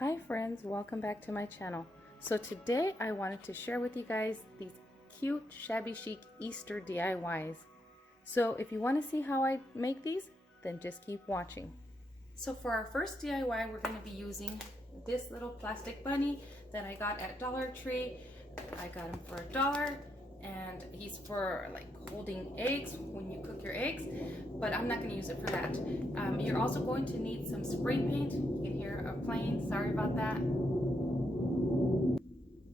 Hi friends, welcome back to my channel. So today I wanted to share with you guys these cute shabby chic Easter DIYs. So if you want to see how I make these, then just keep watching. So for our first DIY, we're going to be using this little plastic bunny that I got at Dollar Tree. I got him for $1 and he's for like holding eggs when you cook your eggs, but I'm not going to use it for that. You're also going to need some spray paint. You can hear a plane, sorry about that.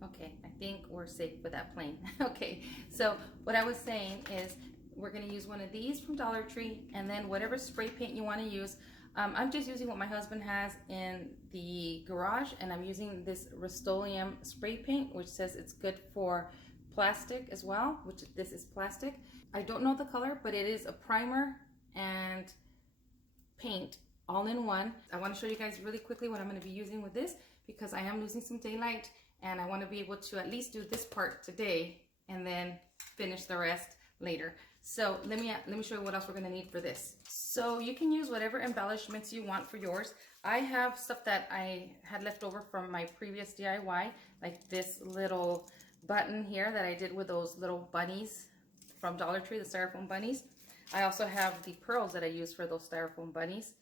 Okay, I think we're safe with that plane. Okay, so what I was saying is we're going to use one of these from Dollar Tree, and then whatever spray paint you want to use. I'm just using what my husband has in the garage, and I'm using this Rust-Oleum spray paint, which says it's good for plastic as well, which this is plastic. I don't know the color, but it is a primer and paint all in one. I want to show you guys really quickly what I'm going to be using with this, because I am losing some daylight and I want to be able to at least do this part today and then finish the rest later. So let me show you what else we're going to need for this. So you can use whatever embellishments you want for yours. I have stuff that I had left over from my previous DIY, like this little button here that I did with those little bunnies from Dollar Tree, the styrofoam bunnies. I also have the pearls that I use for those styrofoam bunnies.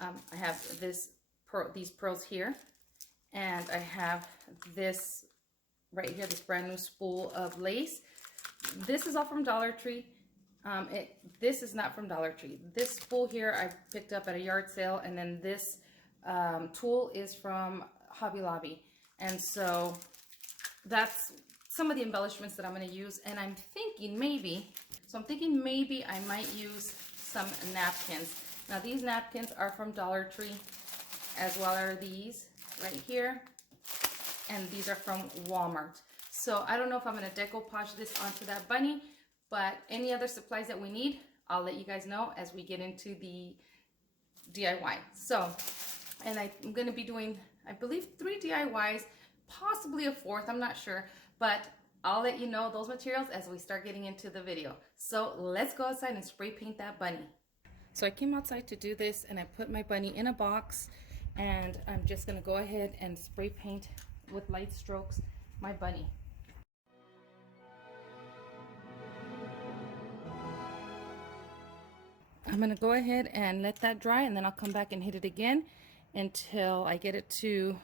I have these pearls here, and I have this right here, this brand new spool of lace. This is all from Dollar Tree. This is not from Dollar Tree. This spool here I picked up at a yard sale, and then this tool is from Hobby Lobby. And so that's some of the embellishments that I'm going to use. And I'm thinking maybe I might use some napkins. Now these napkins are from Dollar Tree, as well are these right here, and these are from Walmart. So I don't know if I'm going to decoupage this onto that bunny, but any other supplies that we need, I'll let you guys know as we get into the DIY. So, and I'm going to be doing, I believe, 3 DIYs, possibly a 4th, I'm not sure, but I'll let you know those materials as we start getting into the video. So let's go outside and spray paint that bunny. So I came outside to do this, and I put my bunny in a box, and I'm just going to go ahead and spray paint with light strokes my bunny. I'm going to go ahead and let that dry, and then I'll come back and hit it again until I get it to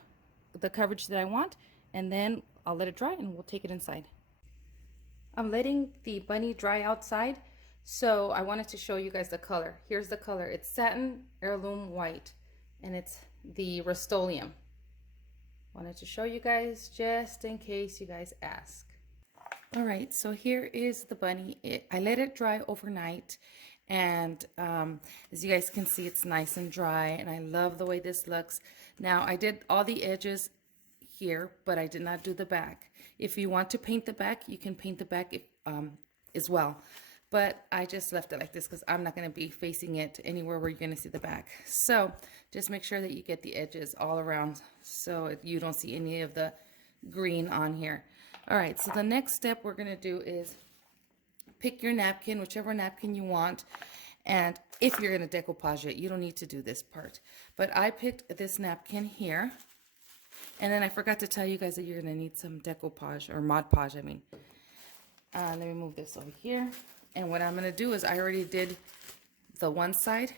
the coverage that I want, and then I'll let it dry and we'll take it inside. I'm letting the bunny dry outside, so I wanted to show you guys the color. Here's the color. It's satin heirloom white, and it's the Rust-Oleum. Wanted to show you guys just in case you guys ask. All right, so here is the bunny. I let it dry overnight, and as you guys can see, it's nice and dry, and I love the way this looks. Now I did all the edges here, but I did not do the back. If you want to paint the back, you can paint the back as well, but I just left it like this because I'm not going to be facing it anywhere where you're going to see the back. So just make sure that you get the edges all around so you don't see any of the green on here. All right, so the next step we're going to do is pick your napkin, whichever napkin you want. And if you're going to decoupage it, you don't need to do this part. But I picked this napkin here. And then I forgot to tell you guys that you're going to need some decoupage, or Mod Podge, I mean. Let me move this over here. And what I'm going to do is, I already did the one side.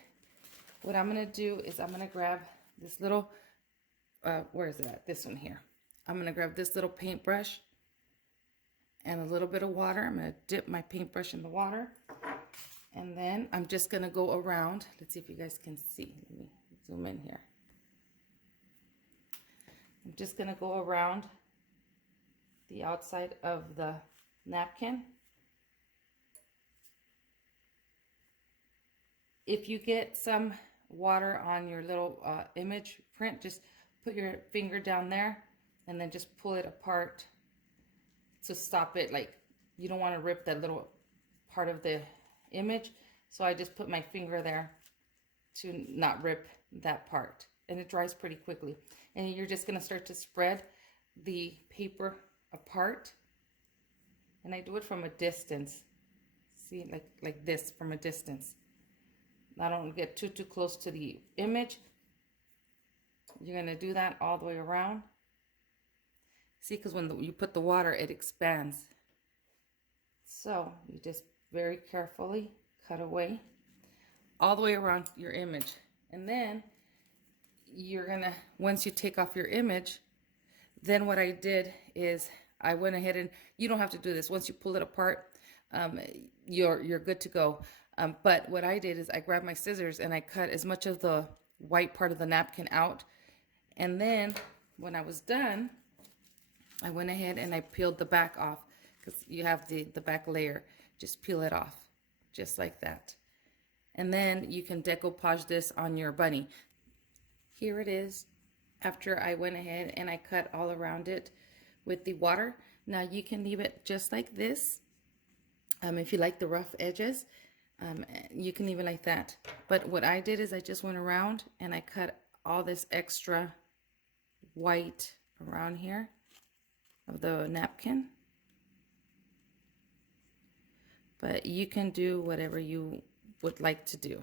What I'm going to do is I'm going to grab this little, where is it at? This one here. I'm going to grab this little paintbrush and a little bit of water. I'm going to dip my paintbrush in the water. And then I'm just going to go around. Let's see if you guys can see. Let me zoom in here. I'm just going to go around the outside of the napkin. If you get some water on your little image print, just put your finger down there and then just pull it apart to stop it. Like, you don't want to rip that little part of the image. So I just put my finger there to not rip that part. And it dries pretty quickly. And you're just going to start to spread the paper apart. And I do it from a distance. See, like this, from a distance. I don't get too close to the image. you're going to do that all the way around. See, because when you put the water, it expands. So you just very carefully cut away all the way around your image. And then you're gonna, once you take off your image, then what I did is I went ahead and, you don't have to do this. Once you pull it apart, you're good to go. But what I did is I grabbed my scissors and I cut as much of the white part of the napkin out. And then when I was done, I went ahead and I peeled the back off, because you have the back layer. Just peel it off, just like that. And then you can decoupage this on your bunny. Here it is after I went ahead and I cut all around it with the water. Now you can leave it just like this. If you like the rough edges, you can leave it like that. But what I did is I just went around and I cut all this extra white around here of the napkin. But you can do whatever you would like to do.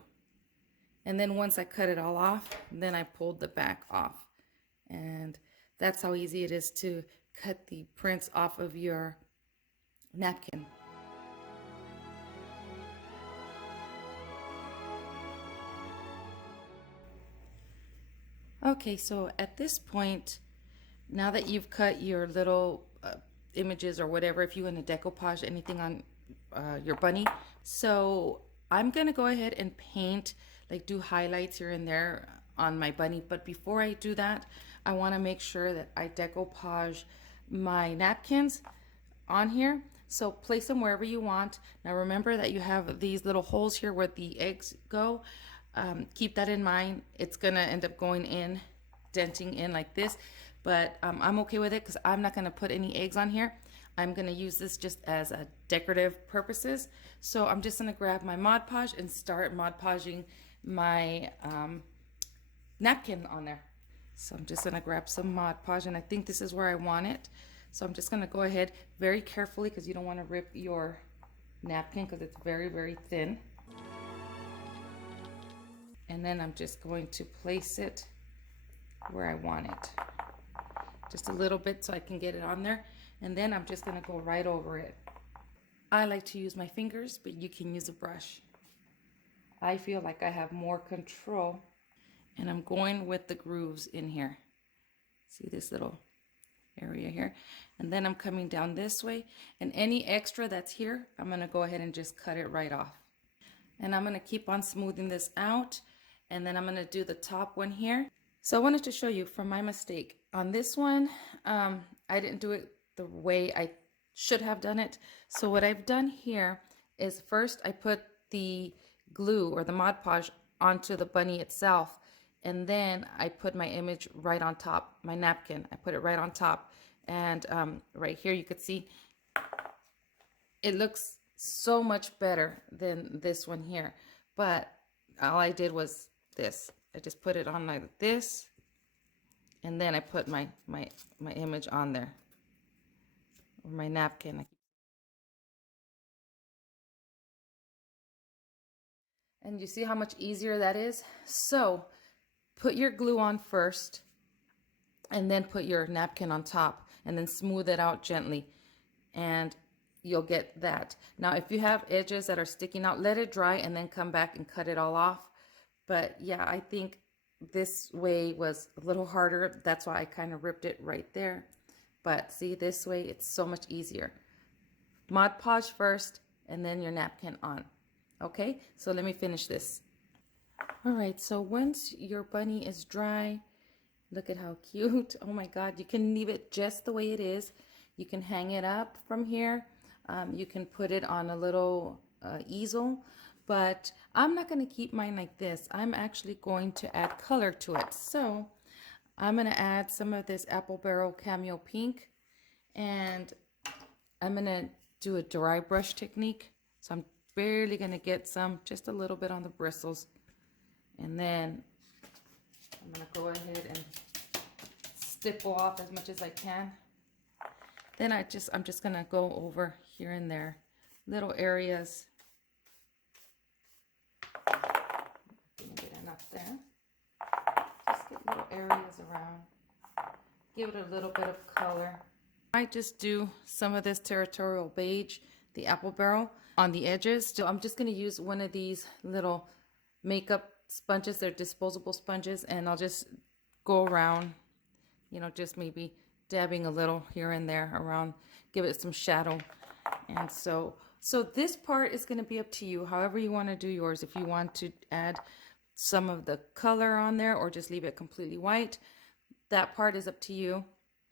And then once I cut it all off, then I pulled the back off. And that's how easy it is to cut the prints off of your napkin. Okay, so at this point, now that you've cut your little images or whatever, if you want to decoupage anything on your bunny, so I'm gonna go ahead and paint, like do highlights here and there on my bunny. But before I do that, I want to make sure that I decoupage my napkins on here. So place them wherever you want. Now remember that you have these little holes here where the eggs go. Keep that in mind. It's gonna end up going in, denting in like this, but I'm okay with it because I'm not gonna put any eggs on here. I'm gonna use this just as a decorative purposes. So I'm just gonna grab my Mod Podge and start Mod Podging my napkin on there. So I'm just gonna grab some Mod Podge, and I think this is where I want it. So I'm just gonna go ahead very carefully, because you don't want to rip your napkin because it's very, very thin. And then I'm just going to place it where I want it. Just a little bit so I can get it on there. And then I'm just gonna go right over it. I like to use my fingers, but you can use a brush. I feel like I have more control, and I'm going with the grooves in here. See this little area here? And then I'm coming down this way, and any extra that's here, I'm gonna go ahead and just cut it right off. And I'm gonna keep on smoothing this out, and then I'm gonna do the top one here. So I wanted to show you from my mistake. On this one, I didn't do it the way I should have done it. So what I've done here is first I put the glue or the Mod Podge onto the bunny itself, and then I put my image right on top, my napkin. I put it right on top, and right here you could see it looks so much better than this one here. But all I did was this. I just put it on like this, and then I put my image on there, or my napkin. And you see how much easier that is? So put your glue on first, and then put your napkin on top, and then smooth it out gently, and you'll get that. Now if you have edges that are sticking out, let it dry and then come back and cut it all off. But yeah, I think this way was a little harder. That's why I kind of ripped it right there. But see, this way it's so much easier. Mod Podge first, and then your napkin on. Okay, so let me finish this. All right, so once your bunny is dry, look at how cute. Oh my God, you can leave it just the way it is. You can hang it up from here. You can put it on a little easel, but I'm not going to keep mine like this. I'm actually going to add color to it. So I'm going to add some of this Apple Barrel Cameo Pink, and I'm going to do a dry brush technique. So I'm barely going to get some, just a little bit on the bristles. And then I'm going to go ahead and stipple off as much as I can. Then I'm just going to go over here and there, little areas. Didn't get enough there. Just get little areas around. Give it a little bit of color. I might just do some of this territorial beige, the apple barrel, on the edges. So I'm just going to use one of these little makeup sponges. They're disposable sponges, and I'll just go around, you know, just maybe dabbing a little here and there around, give it some shadow. And so this part is going to be up to you, however you want to do yours. If you want to add some of the color on there or just leave it completely white, that part is up to you.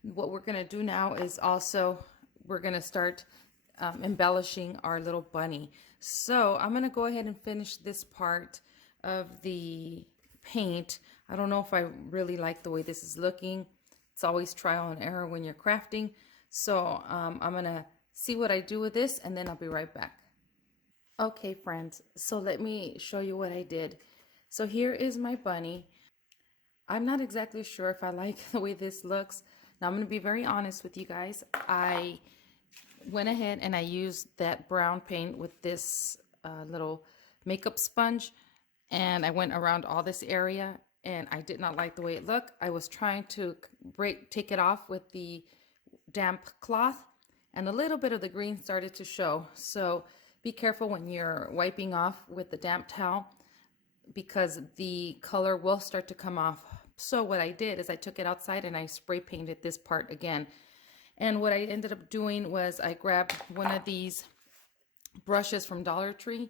What we're going to do now is also we're going to start embellishing our little bunny. So I'm going to go ahead and finish this part of the paint. I don't know if I really like the way this is looking. It's always trial and error when you're crafting. So I'm going to see what I do with this, and then I'll be right back. Okay, friends, so let me show you what I did. So here is my bunny. I'm not exactly sure if I like the way this looks. Now I'm going to be very honest with you guys. I went ahead and I used that brown paint with this little makeup sponge, and I went around all this area, and I did not like the way it looked. I was trying to take it off with the damp cloth, and a little bit of the green started to show. So be careful when you're wiping off with the damp towel, because the color will start to come off. So what I did is I took it outside and I spray painted this part again. And what I ended up doing was I grabbed one of these brushes from Dollar Tree,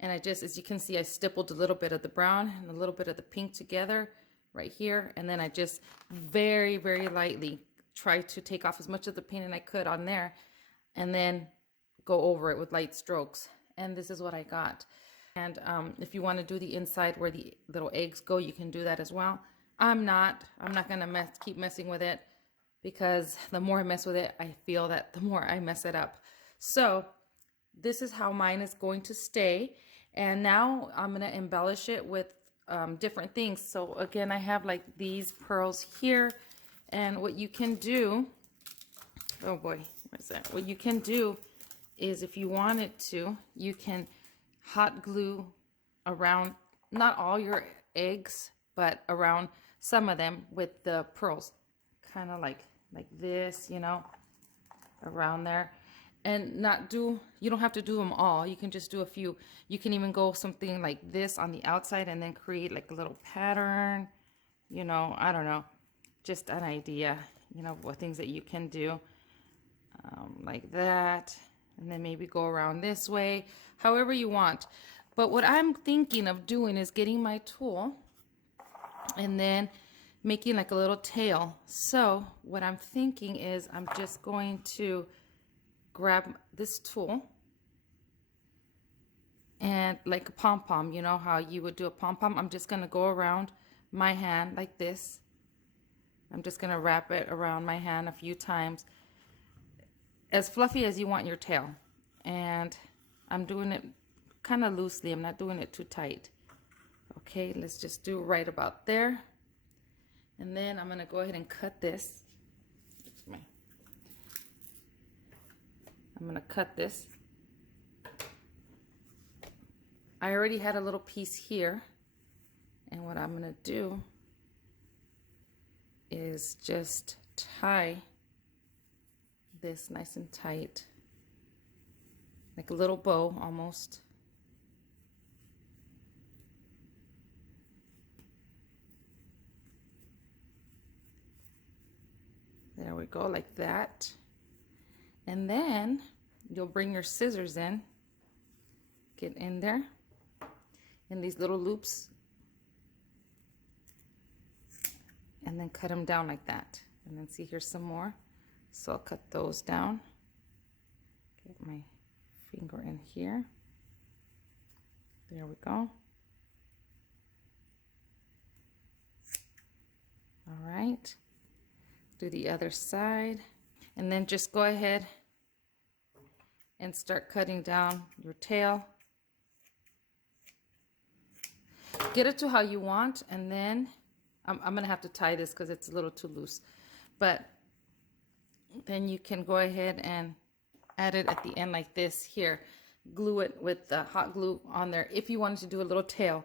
and I just, as you can see, I stippled a little bit of the brown and a little bit of the pink together right here. And then I just very, very lightly tried to take off as much of the paint as I could on there, and then go over it with light strokes. And this is what I got. And if you want to do the inside where the little eggs go, you can do that as well. I'm not gonna keep messing with it, because the more I mess with it, I feel that the more I mess it up. So this is how mine is going to stay. And now I'm gonna embellish it with different things. So again, I have like these pearls here, and what you can do, oh boy, where's that? What you can do is, if you wanted to, you can hot glue around, not all your eggs, but around some of them with the pearls, kind of like this, you know, around there. And you don't have to do them all. You can just do a few. You can even go something like this on the outside and then create like a little pattern, you know, I don't know, just an idea, you know, what things that you can do, like that. And then maybe go around this way, however you want. But what I'm thinking of doing is getting my tool and then making like a little tail. So what I'm thinking is I'm just going to grab this tool, and like a pom-pom, you know how you would do a pom-pom, I'm just going to go around my hand like this. I'm just going to wrap it around my hand a few times, as fluffy as you want your tail. And I'm doing it kind of loosely. I'm not doing it too tight. Okay, let's just do right about there. And then I'm going to go ahead and cut this. I'm going to cut this. I already had a little piece here, and what I'm going to do is just tie this nice and tight, like a little bow almost. There we go, like that. And then you'll bring your scissors in, get in there in these little loops, and then cut them down like that. And then see, here's some more. So I'll cut those down. Get my finger in here. There we go. All right. Do the other side. And then just go ahead and start cutting down your tail. Get it to how you want, and then I'm going to have to tie this because it's a little too loose. But then you can go ahead and add it at the end like this here. Glue it with the hot glue on there if you wanted to do a little tail.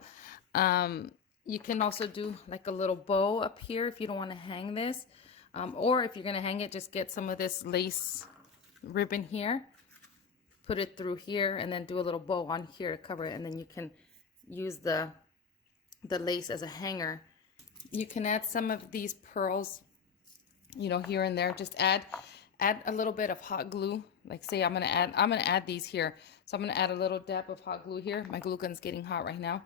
You can also do like a little bow up here if you don't want to hang this. Or if you're going to hang it, just get some of this lace ribbon here, put it through here, and then do a little bow on here to cover it. And then you can use the lace as a hanger. You can add some of these pearls, you know, here and there. Just add a little bit of hot glue. Like say I'm gonna add these here. So I'm gonna add a little dab of hot glue here. My glue gun's getting hot right now.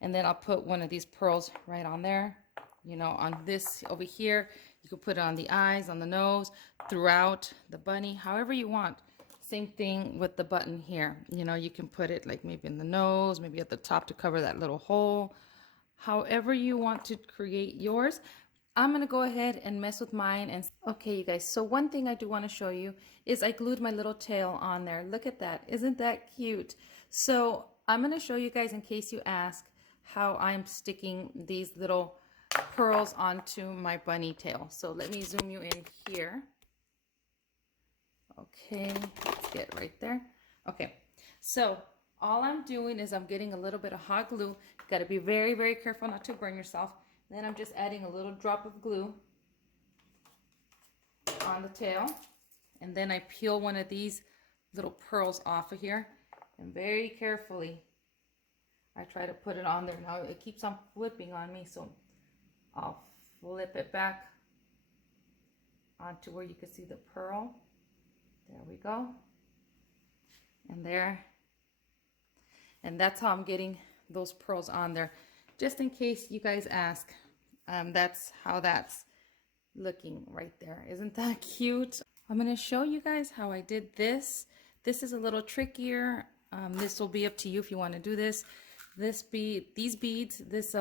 And then I'll put one of these pearls right on there, you know, on this over here. You can put it on the eyes, on the nose, throughout the bunny, however you want. Same thing with the button here. You know, you can put it like maybe in the nose, maybe at the top to cover that little hole. However you want to create yours. I'm going to go ahead and mess with mine. And okay, you guys, so one thing I do want to show you is I glued my little tail on there. Look at that. Isn't that cute? So I'm going to show you guys, in case you ask, how I'm sticking these little pearls onto my bunny tail. So let me zoom you in here. Okay, let's get right there. Okay, so all I'm doing is I'm getting a little bit of hot glue. You got to be very, very careful not to burn yourself. Then I'm just adding a little drop of glue on the tail. And then I peel one of these little pearls off of here. And very carefully, I try to put it on there. Now it keeps on flipping on me, so I'll flip it back onto where you can see the pearl. There we go. And there. And that's how I'm getting those pearls on there. Just in case you guys ask, that's how that's looking right there. Isn't that cute? I'm going to show you guys how I did this. This is a little trickier. This will be up to you if you want to do this. These beads, this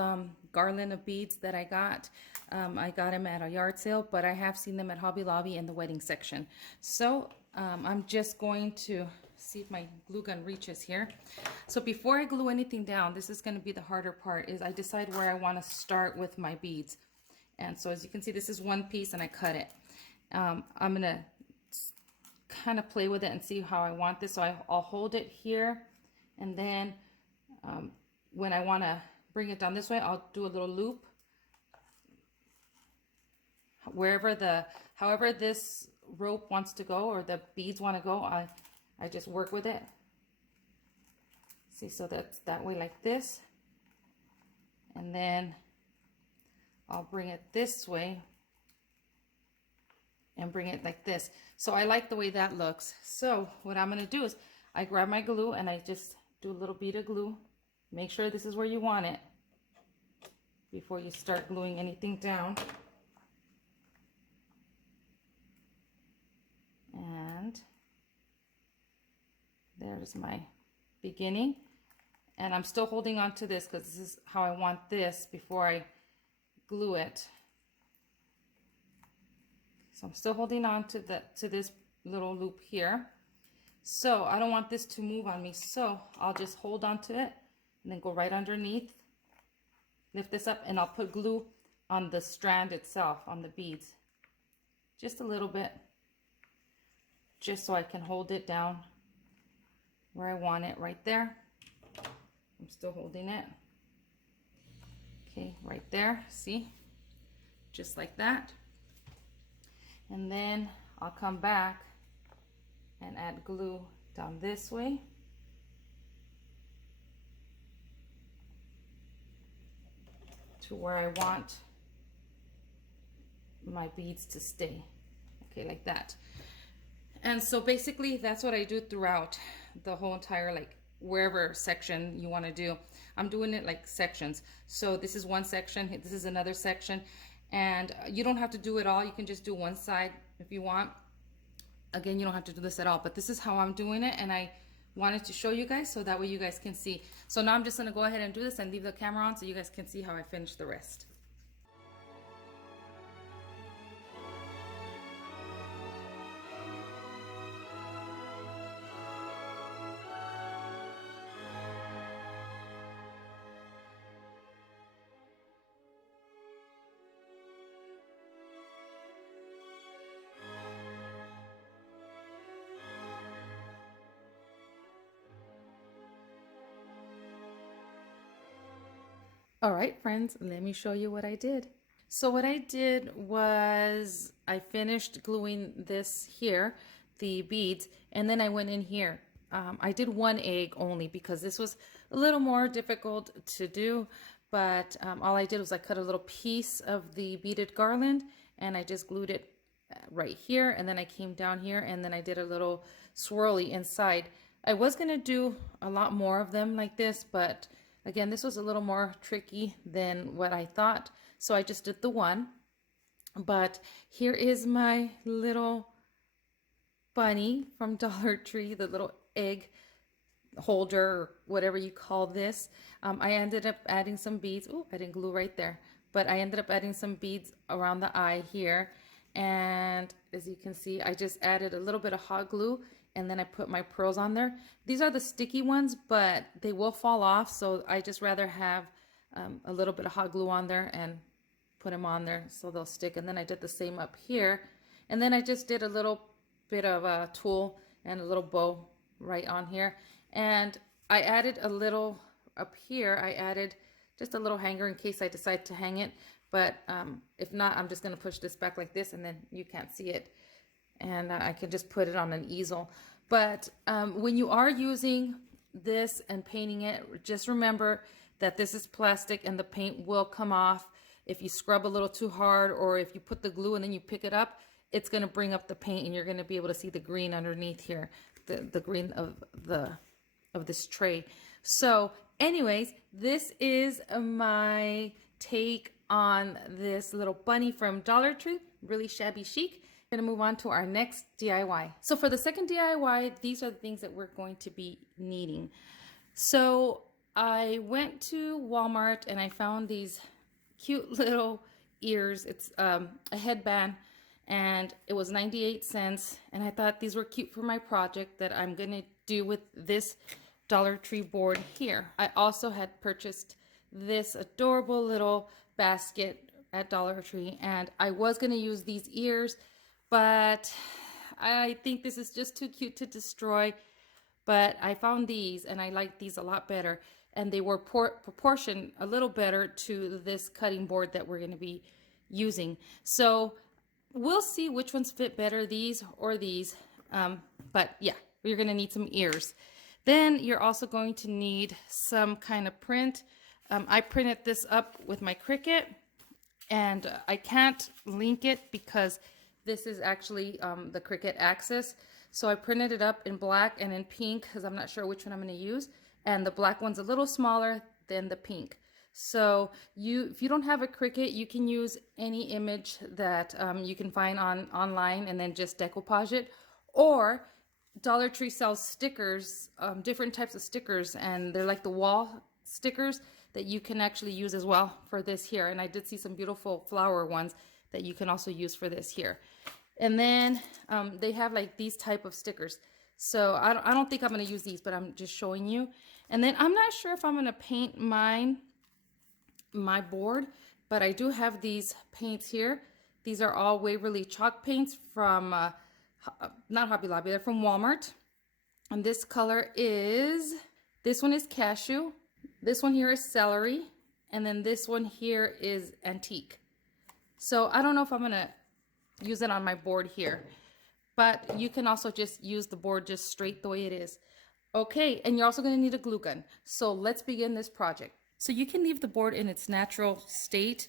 garland of beads that I got them at a yard sale, but I have seen them at Hobby Lobby in the wedding section. So I'm just going to see if my glue gun reaches here. So before I glue anything down, this is going to be the harder part, is I decide where I want to start with my beads. And so as you can see, this is one piece and I cut it. I'm going to kind of play with it and see how I want this. So I'll hold it here, and then when I want to bring it down this way, I'll do a little loop. However this rope wants to go, or the beads want to go, I just work with it. See, so that's that way like this. And then I'll bring it this way and bring it like this. So I like the way that looks. So what I'm going to do is I grab my glue and I just do a little bead of glue. Make sure this is where you want it before you start gluing anything down. And there's my beginning. And I'm still holding on to this because this is how I want this before I glue it. So I'm still holding on to this little loop here. So I don't want this to move on me. So I'll just hold on to it and then go right underneath. Lift this up and I'll put glue on the strand itself, on the beads. Just a little bit. Just so I can hold it down where I want it, right there. I'm still holding it. Okay, right there, see? Just like that. And then I'll come back and add glue down this way. To where I want my beads to stay. Okay, like that. And so basically that's what I do throughout the whole entire, like, wherever section you want to do. I'm doing it like sections. So this is one section, this is another section, and you don't have to do it all. You can just do one side if you want. Again, you don't have to do this at all, but this is how I'm doing it, and I wanted to show you guys so that way you guys can see. So now I'm just going to go ahead and do this and leave the camera on so you guys can see how I finish the rest. All right, friends, let me show you what I did. So what I did was I finished gluing this here, the beads, and then I went in here. I did one egg only because this was a little more difficult to do, but all I did was I cut a little piece of the beaded garland and I just glued it right here, and then I came down here and then I did a little swirly inside. I was going to do a lot more of them like this, but again, this was a little more tricky than what I thought, so I just did the one. But here is my little bunny from Dollar Tree, the little egg holder or whatever you call this. I ended up adding some beads. Oh, I didn't glue right there, but I ended up adding some beads around the eye here. And as you can see, I just added a little bit of hot glue and then I put my pearls on there. These are the sticky ones, but they will fall off, so I just rather have a little bit of hot glue on there and put them on there so they'll stick. And then I did the same up here, and then I just did a little bit of a tulle and a little bow right on here. And I added a little up here, I added just a little hanger in case I decide to hang it, but if not, I'm just going to push this back like this and then you can't see it, and I can just put it on an easel. But when you are using this and painting it, just remember that this is plastic and the paint will come off. If you scrub a little too hard, or if you put the glue and then you pick it up, it's going to bring up the paint and you're going to be able to see the green underneath here, the green of this tray. So anyways, this is my take on this little bunny from Dollar Tree, really shabby chic. We're gonna move on to our next DIY. So for the second DIY, these are the things that we're going to be needing. So I went to Walmart and I found these cute little ears. It's a headband, and it was 98 cents. And I thought these were cute for my project that I'm gonna do with this Dollar Tree board here. I also had purchased this adorable little basket at Dollar Tree, and I was gonna use these ears, but I think this is just too cute to destroy. But I found these and I like these a lot better, and they were proportioned a little better to this cutting board that we're going to be using. So we'll see which ones fit better, these or these. But yeah, you're going to need some ears. Then you're also going to need some kind of print. I printed this up with my Cricut, and I can't link it because this is actually the Cricut Access. So I printed it up in black and in pink because I'm not sure which one I'm going to use. And the black one's a little smaller than the pink. So if you don't have a Cricut, you can use any image that you can find online and then just decoupage it. Or Dollar Tree sells stickers, different types of stickers, and they're like the wall stickers that you can actually use as well for this here. And I did see some beautiful flower ones that you can also use for this here. And then they have like these type of stickers. So I don't think I'm going to use these, but I'm just showing you. And then I'm not sure if I'm going to paint my board, but I do have these paints here. These are all Waverly chalk paints from, not Hobby Lobby, they're from Walmart. And this color is, this one is cashew. This one here is celery. And then this one here is antique. So I don't know if I'm going to use it on my board here, but you can also just use the board just straight the way it is. Okay, and you're also going to need a glue gun. So let's begin this project. So you can leave the board in its natural state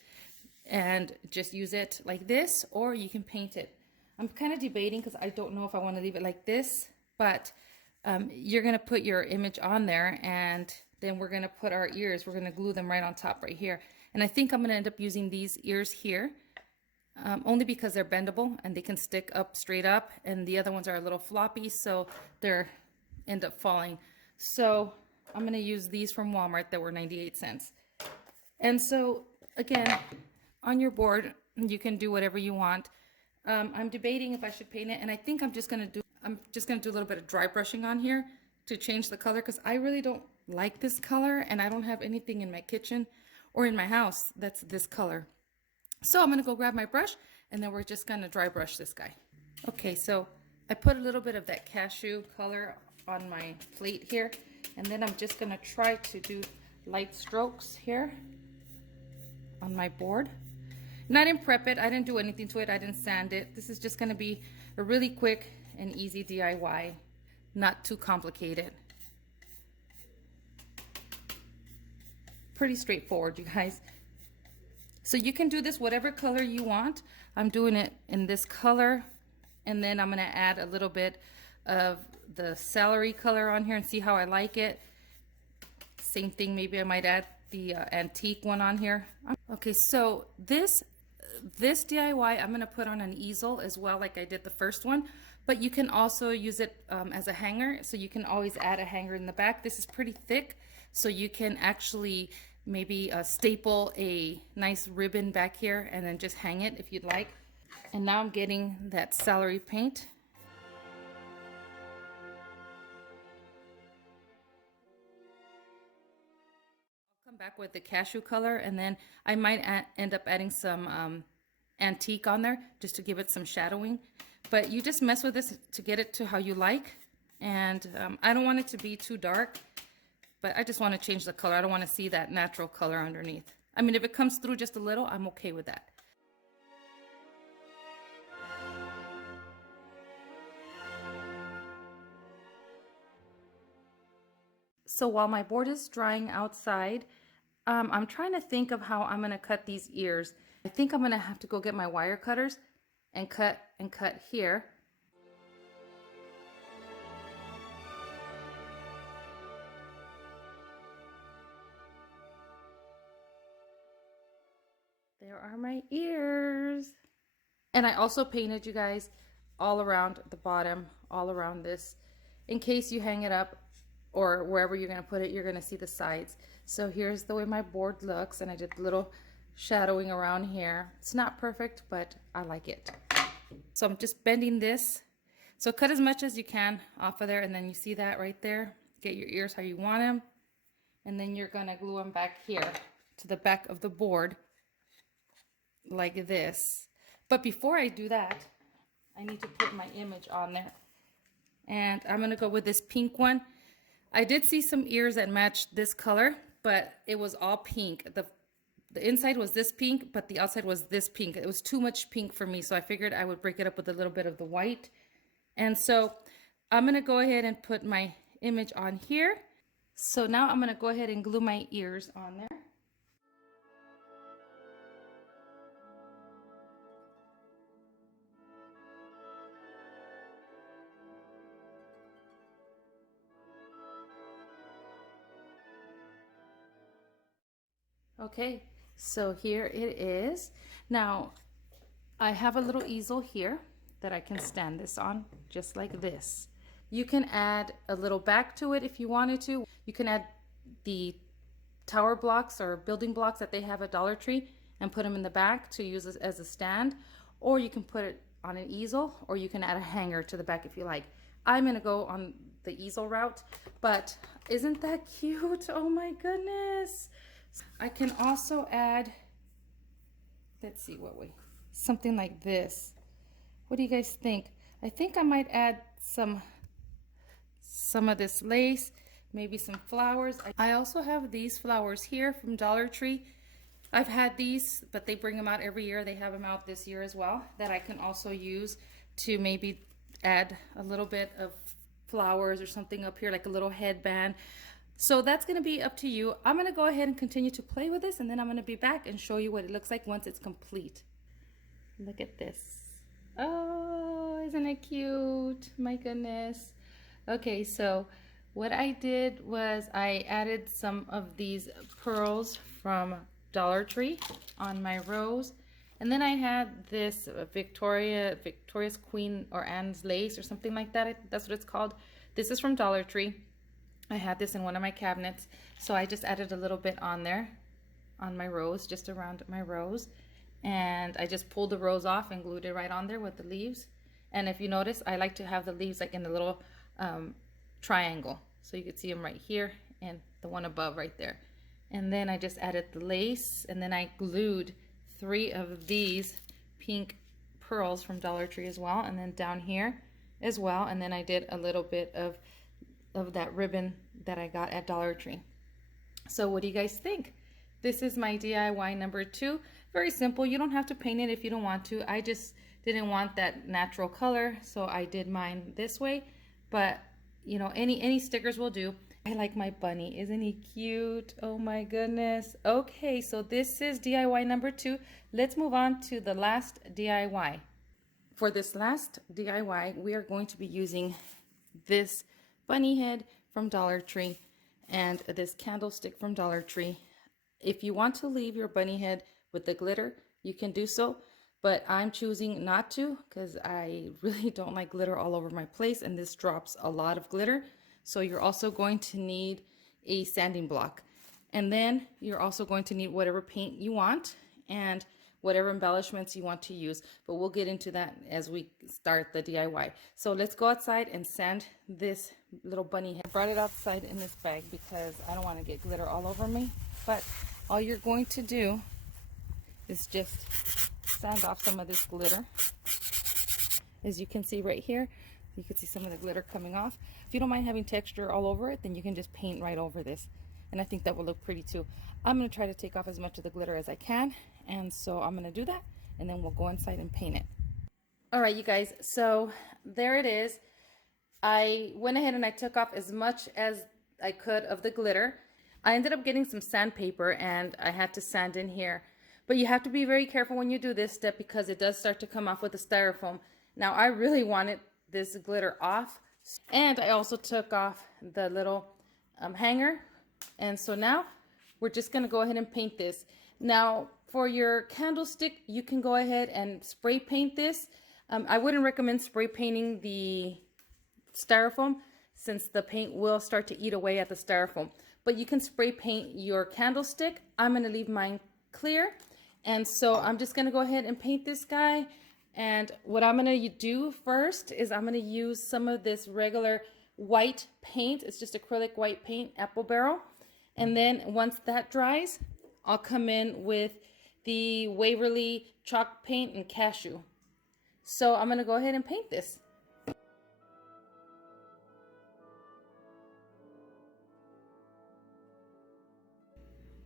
and just use it like this, or you can paint it. I'm kind of debating because I don't know if I want to leave it like this, but you're going to put your image on there, and then we're going to put our ears. We're going to glue them right on top right here. And I think I'm going to end up using these ears here. Only because they're bendable and they can stick up straight up, and the other ones are a little floppy, so they're end up falling. So I'm going to use these from Walmart that were 98 cents. And so again, on your board, you can do whatever you want. I'm debating if I should paint it, and I think I'm just going to do a little bit of dry brushing on here to change the color, because I really don't like this color, and I don't have anything in my kitchen or in my house that's this color. So I'm going to go grab my brush, and then we're just going to dry brush this guy. Okay, so I put a little bit of that cashew color on my plate here, and then I'm just going to try to do light strokes here. on my board. And I didn't prep it, I didn't do anything to it, I didn't sand it. This is just gonna be a really quick and easy DIY, not too complicated. Pretty straightforward, you guys. So you can do this whatever color you want. I'm doing it in this color, and then I'm gonna add a little bit of the celery color on here and see how I like it. Same thing, maybe I might add the antique one on here. Okay, so this DIY I'm gonna put on an easel as well, like I did the first one, but you can also use it as a hanger, so you can always add a hanger in the back. This is pretty thick, so you can actually maybe staple a nice ribbon back here and then just hang it if you'd like. And now I'm getting that celery paint. I'll come back with the cashew color, and then I might end up adding some antique on there just to give it some shadowing. But you just mess with this to get it to how you like. And I don't want it to be too dark, but I just want to change the color. I don't want to see that natural color underneath. I mean, if it comes through just a little, I'm okay with that. So while my board is drying outside, I'm trying to think of how I'm going to cut these ears. I think I'm going to have to go get my wire cutters and cut here. There are my ears. And I also painted, you guys, all around the bottom, all around this. In case you hang it up or wherever you're going to put it, you're going to see the sides. So here's the way my board looks, and I did a little shadowing around here. It's not perfect, but I like it. So I'm just bending this. So cut as much as you can off of there, and then you see that right there. Get your ears how you want them. And then you're going to glue them back here to the back of the board like this. But before I do that, I need to put my image on there. And I'm going to go with this pink one. I did see some ears that matched this color, but it was all pink. The inside was this pink, but the outside was this pink. It was too much pink for me, so I figured I would break it up with a little bit of the white. And so I'm going to go ahead and put my image on here. So now I'm going to go ahead and glue my ears on there. Okay, so here it is. Now, I have a little easel here that I can stand this on, just like this. You can add a little back to it if you wanted to. You can add the tower blocks or building blocks that they have at Dollar Tree and put them in the back to use as a stand. Or you can put it on an easel, or you can add a hanger to the back if you like. I'm gonna go on the easel route, but isn't that cute? Oh my goodness. I can also add, let's see what way, something like this. What do you guys think? I think I might add some of this lace, maybe some flowers. I also have these flowers here from Dollar Tree. I've had these, but they bring them out every year. They have them out this year as well, that I can also use to maybe add a little bit of flowers or something up here, like a little headband. So that's going to be up to you. I'm going to go ahead and continue to play with this, and then I'm going to be back and show you what it looks like once it's complete. Look at this. Oh, isn't it cute? My goodness. Okay, so what I did was I added some of these pearls from Dollar Tree on my rose. And then I had this Victoria's Queen or Anne's lace or something like that. That's what it's called. This is from Dollar Tree. I had this in one of my cabinets, so I just added a little bit on there, on my rose, just around my rose. And I just pulled the rose off and glued it right on there with the leaves. And if you notice, I like to have the leaves like in a little triangle. So you can see them right here and the one above right there. And then I just added the lace, and then I glued 3 of these pink pearls from Dollar Tree as well, and then down here as well. And then I did a little bit of that ribbon that I got at Dollar Tree. So what do you guys think? This is my DIY number 2. Very simple. You don't have to paint it if you don't want to. I just didn't want that natural color, so I did mine this way. But you know, any stickers will do. I like my bunny. Isn't he cute? Oh my goodness. Okay, so this is DIY number 2. Let's move on to the last DIY. For this last DIY, we are going to be using this bunny head from Dollar Tree and this candlestick from Dollar Tree. If you want to leave your bunny head with the glitter, you can do so, but I'm choosing not to because I really don't like glitter all over my place, and this drops a lot of glitter. So you're also going to need a sanding block, and then you're also going to need whatever paint you want and whatever embellishments you want to use, but we'll get into that as we start the DIY. So let's go outside and sand this little bunny head. I brought it outside in this bag because I don't want to get glitter all over me, but all you're going to do is just sand off some of this glitter. As you can see right here, you can see some of the glitter coming off. If you don't mind having texture all over it, then you can just paint right over this, and I think that will look pretty too. I'm going to try to take off as much of the glitter as I can, and so I'm going to do that, and then we'll go inside and paint it. All right, you guys, so there it is. I went ahead and I took off as much as I could of the glitter. I ended up getting some sandpaper, and I had to sand in here. But you have to be very careful when you do this step because it does start to come off with the styrofoam. Now, I really wanted this glitter off, and I also took off the little hanger. And so now we're just going to go ahead and paint this. Now, for your candlestick, you can go ahead and spray paint this. I wouldn't recommend spray painting the styrofoam since the paint will start to eat away at the styrofoam. But you can spray paint your candlestick. I'm going to leave mine clear. And so I'm just going to go ahead and paint this guy. And what I'm going to do first is I'm going to use some of this regular white paint. It's just acrylic white paint, apple barrel. And then once that dries, I'll come in with the Waverly chalk paint and cashew. So I'm going to go ahead and paint this.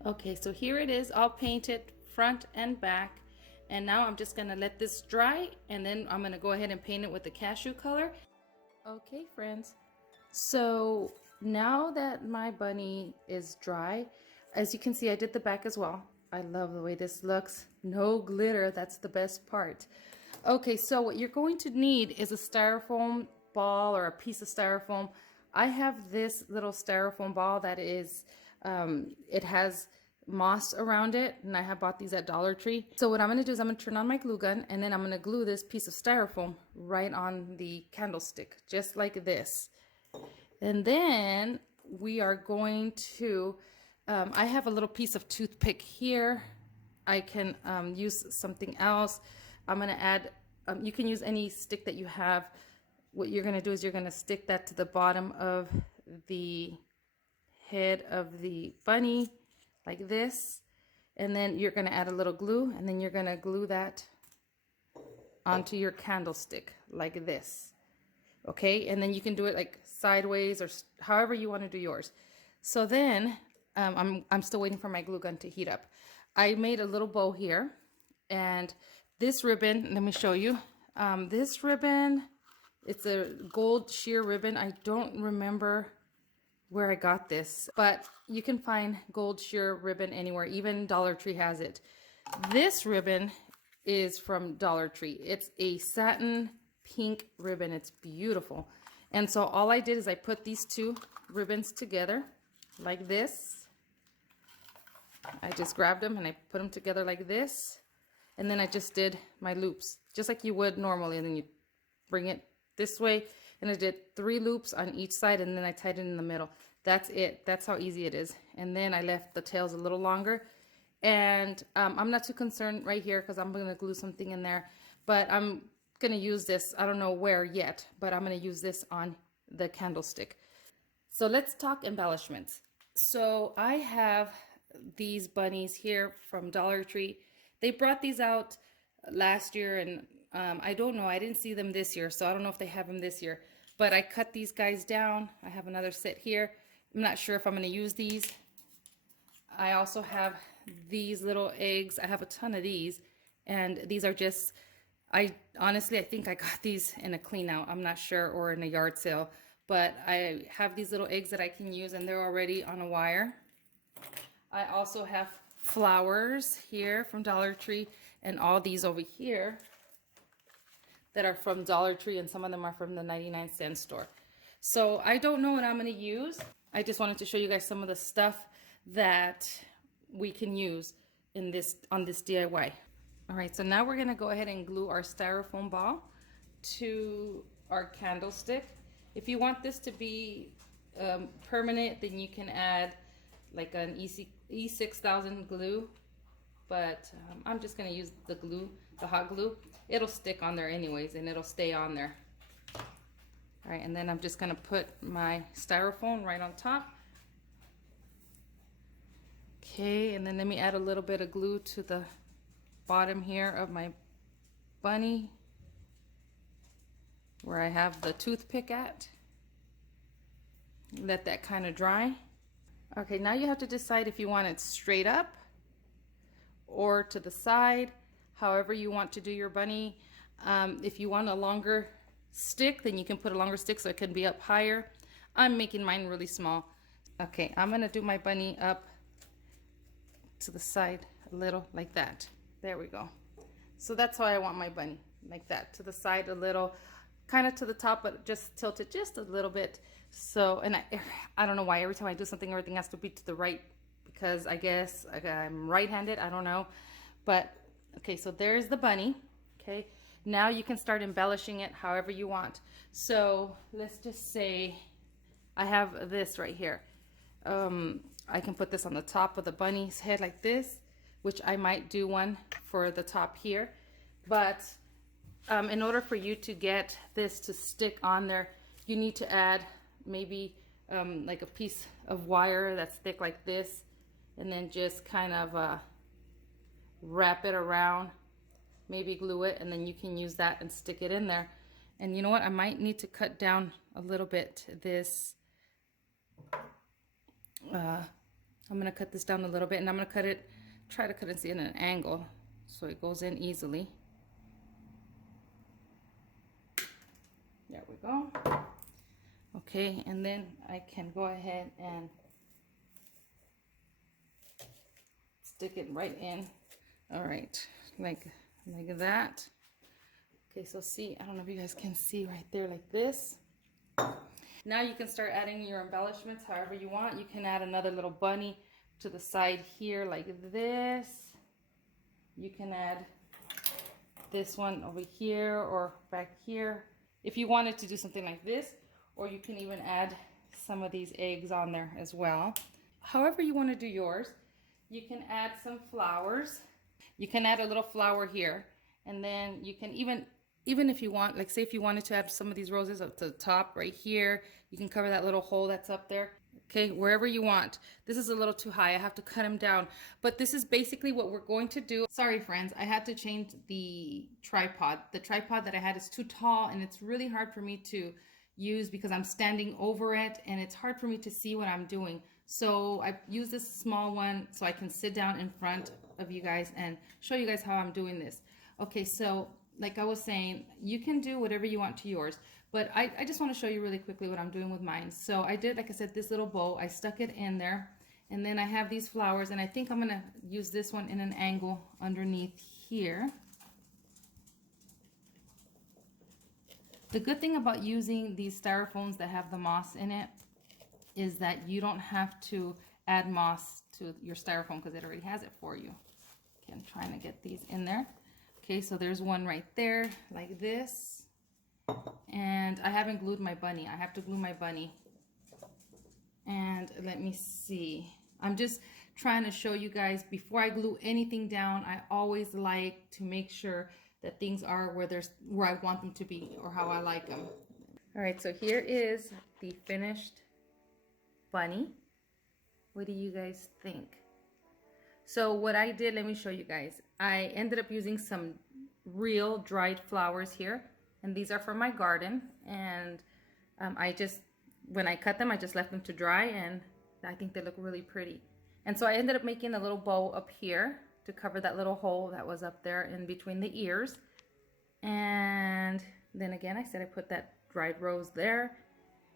Okay, so here it is, all painted front and back. And now I'm just gonna let this dry, and then I'm gonna go ahead and paint it with the cashew color. Okay, friends. So now that my bunny is dry, as you can see, I did the back as well. I love the way this looks. No glitter, that's the best part. Okay, so what you're going to need is a styrofoam ball or a piece of styrofoam. I have this little styrofoam ball that is it has moss around it, and I have bought these at Dollar Tree. So what I'm going to do is I'm going to turn on my glue gun, and then I'm going to glue this piece of styrofoam right on the candlestick, just like this. And then we are going to, I have a little piece of toothpick here. I can use something else. I'm going to add, you can use any stick that you have. What you're going to do is you're going to stick that to the bottom of the head of the bunny like this, and then you're going to add a little glue, and then you're going to glue that onto your candlestick like this. Okay, and then you can do it like sideways or however you want to do yours. So then I'm still waiting for my glue gun to heat up. I made a little bow here, and this ribbon, let me show you. This ribbon, it's a gold sheer ribbon. I don't remember where I got this, but you can find gold sheer ribbon anywhere. Even Dollar Tree has it. This ribbon is from Dollar Tree. It's a satin pink ribbon. It's beautiful. And so all I did is I put these two ribbons together like this. I just grabbed them and I put them together like this. And then I just did my loops, just like you would normally. And then you bring it this way. And I did 3 loops on each side, and then I tied it in the middle. That's it. That's how easy it is. And then I left the tails a little longer. And I'm not too concerned right here because I'm going to glue something in there. But I'm going to use this. I don't know where yet, but I'm going to use this on the candlestick. So let's talk embellishments. So I have these bunnies here from Dollar Tree. They brought these out last year, and I don't know. I didn't see them this year, so I don't know if they have them this year. But I cut these guys down. I have another set here. I'm not sure if I'm going to use these. I also have these little eggs. I have a ton of these, and these are just, I honestly, I think I got these in a clean out. I'm not sure, or in a yard sale, but I have these little eggs that I can use, and they're already on a wire. I also have flowers here from Dollar Tree, and all these over here that are from Dollar Tree, and some of them are from the 99-cent store. So I don't know what I'm going to use. I just wanted to show you guys some of the stuff that we can use in this, on this DIY. All right, so now we're going to go ahead and glue our styrofoam ball to our candlestick. If you want this to be permanent, then you can add like an E6000 glue, but I'm just going to use the glue, the hot glue. It'll stick on there anyways, and it'll stay on there. All right, and then I'm just going to put my styrofoam right on top. Okay, and then let me add a little bit of glue to the bottom here of my bunny, where I have the toothpick at. Let that kind of dry. Okay, now you have to decide if you want it straight up or to the side, however you want to do your bunny. If you want a longer stick, then you can put a longer stick so it can be up higher. I'm making mine really small. Okay, I'm gonna do my bunny up to the side a little, like that. There we go. So that's how I want my bunny, like that, to the side a little, kind of to the top, but just tilted just a little bit. So, and I don't know why every time I do something, everything has to be to the right, because I guess I'm right-handed, I don't know. But okay, so there's the bunny. Okay, now you can start embellishing it however you want. So let's just say I have this right here. I can put this on the top of the bunny's head like this, which I might do one for the top here. But in order for you to get this to stick on there, you need to add maybe like a piece of wire that's thick like this, and then just kind of wrap it around, maybe glue it, and then you can use that and stick it in there. And you know what, I might need to cut down a little bit this, I'm gonna cut this down a little bit, and I'm gonna cut it, try to cut it in an angle so it goes in easily. There we go. Okay, and then I can go ahead and stick it right in. All right, like that. Okay, so see, I don't know if you guys can see right there, like this. Now you can start adding your embellishments however you want. You can add another little bunny to the side here like this. You can add this one over here or back here if you wanted to do something like this, or you can even add some of these eggs on there as well. However you want to do yours. You can add some flowers. You can add a little flower here, and then you can even if you want, like say if you wanted to add some of these roses up to the top right here, you can cover that little hole that's up there. Okay, wherever you want. This is a little too high, I have to cut them down, but this is basically what we're going to do. Sorry friends, I had to change the tripod. The tripod that I had is too tall, and it's really hard for me to use because I'm standing over it, and it's hard for me to see what I'm doing. So I use this small one so I can sit down in front of you guys and show you guys how I'm doing this. Okay, so like I was saying, you can do whatever you want to yours, but I just want to show you really quickly what I'm doing with mine. So I did, like I said, this little bow, I stuck it in there, and then I have these flowers, and I think I'm gonna use this one in an angle underneath here. The good thing about using these styrofoams that have the moss in it is that you don't have to add moss to your styrofoam because it already has it for you. Okay, I'm trying to get these in there. Okay, so there's one right there like this, and I haven't glued my bunny. I have to glue my bunny. And let me see, I'm just trying to show you guys, before I glue anything down, I always like to make sure that things are where I want them to be, or how I like them. All right, so here is the finished bunny. What do you guys think? So what I did, let me show you guys. I ended up using some real dried flowers here, and these are from my garden, and when I cut them, I just left them to dry, and I think they look really pretty. And so I ended up making a little bow up here to cover that little hole that was up there in between the ears. And then again, I said I put that dried rose there.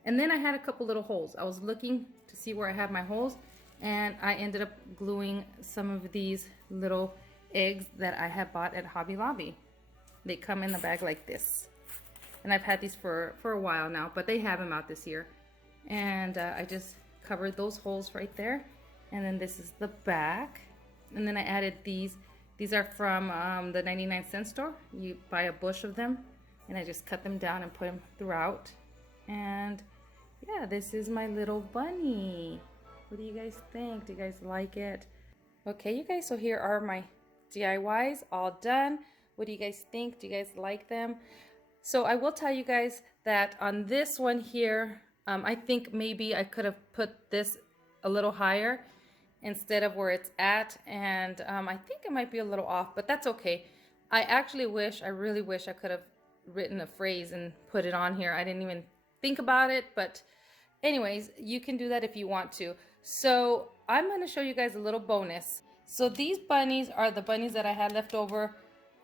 And then I had a couple little holes. I was looking to see where I have my holes, and I ended up gluing some of these little eggs that I had bought at Hobby Lobby. They come in the bag like this. And I've had these for a while now, but they have them out this year. And I just covered those holes right there. And then this is the back. And then I added these. These are from the 99-cent store. You buy a bush of them, and I just cut them down and put them throughout. And yeah, this is my little bunny. What do you guys think? Do you guys like it? Okay, you guys, so here are my DIYs all done. What do you guys think? Do you guys like them? So I will tell you guys that on this one here, I think maybe I could have put this a little higher instead of where it's at, and I think it might be a little off, but that's okay. I really wish I could have written a phrase and put it on here. I didn't even think about it, but anyways, you can do that if you want to. So I'm going to show you guys a little bonus. So these bunnies are the bunnies that I had left over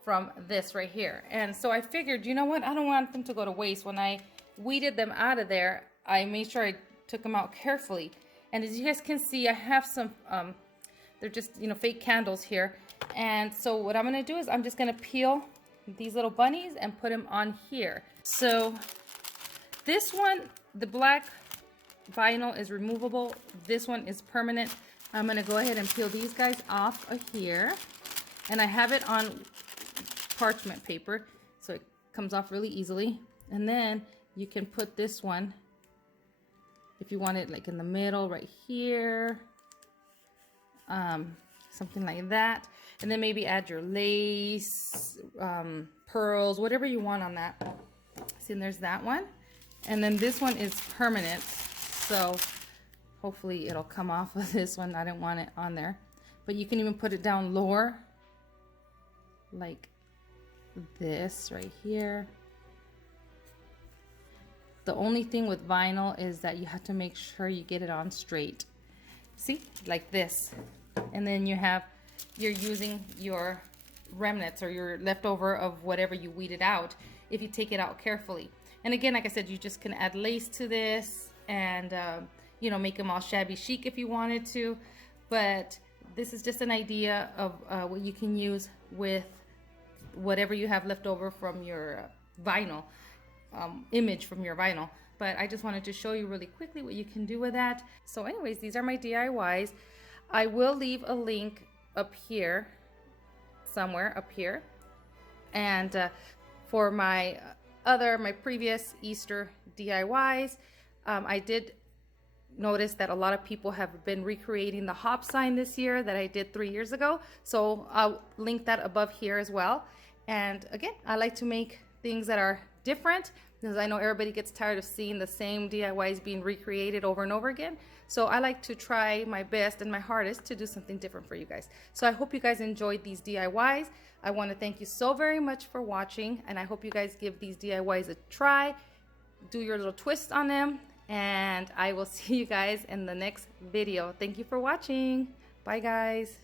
from this right here, and so I figured, you know what, I don't want them to go to waste. When I weeded them out of there, I made sure I took them out carefully. And as you guys can see, I have some, they're just, you know, fake candles here. And so what I'm going to do is I'm just going to peel these little bunnies and put them on here. So this one, the black vinyl is removable. This one is permanent. I'm going to go ahead and peel these guys off of here. And I have it on parchment paper, so it comes off really easily. And then you can put this one, if you want it like in the middle right here, something like that. And then maybe add your lace, pearls, whatever you want on that. See, and there's that one. And then this one is permanent, so hopefully it'll come off of this one. I didn't want it on there. But you can even put it down lower, like this right here. The only thing with vinyl is that you have to make sure you get it on straight. See, like this. And then you're using your remnants or your leftover of whatever you weeded out if you take it out carefully. And again, like I said, you just can add lace to this and you know, make them all shabby chic if you wanted to. But this is just an idea of what you can use with whatever you have left over from your vinyl, image from your vinyl. But I just wanted to show you really quickly what you can do with that. So anyways, these are my DIYs. I will leave a link up here, somewhere up here. And for my previous Easter DIYs, I did notice that a lot of people have been recreating the hop sign this year that I did 3 years ago. So I'll link that above here as well. And again, I like to make things that are different because I know everybody gets tired of seeing the same DIYs being recreated over and over again. So I like to try my best and my hardest to do something different for you guys. So I hope you guys enjoyed these DIYs. I want to thank you so very much for watching, and I hope you guys give these DIYs a try. Do your little twist on them, and I will see you guys in the next video. Thank you for watching. Bye guys.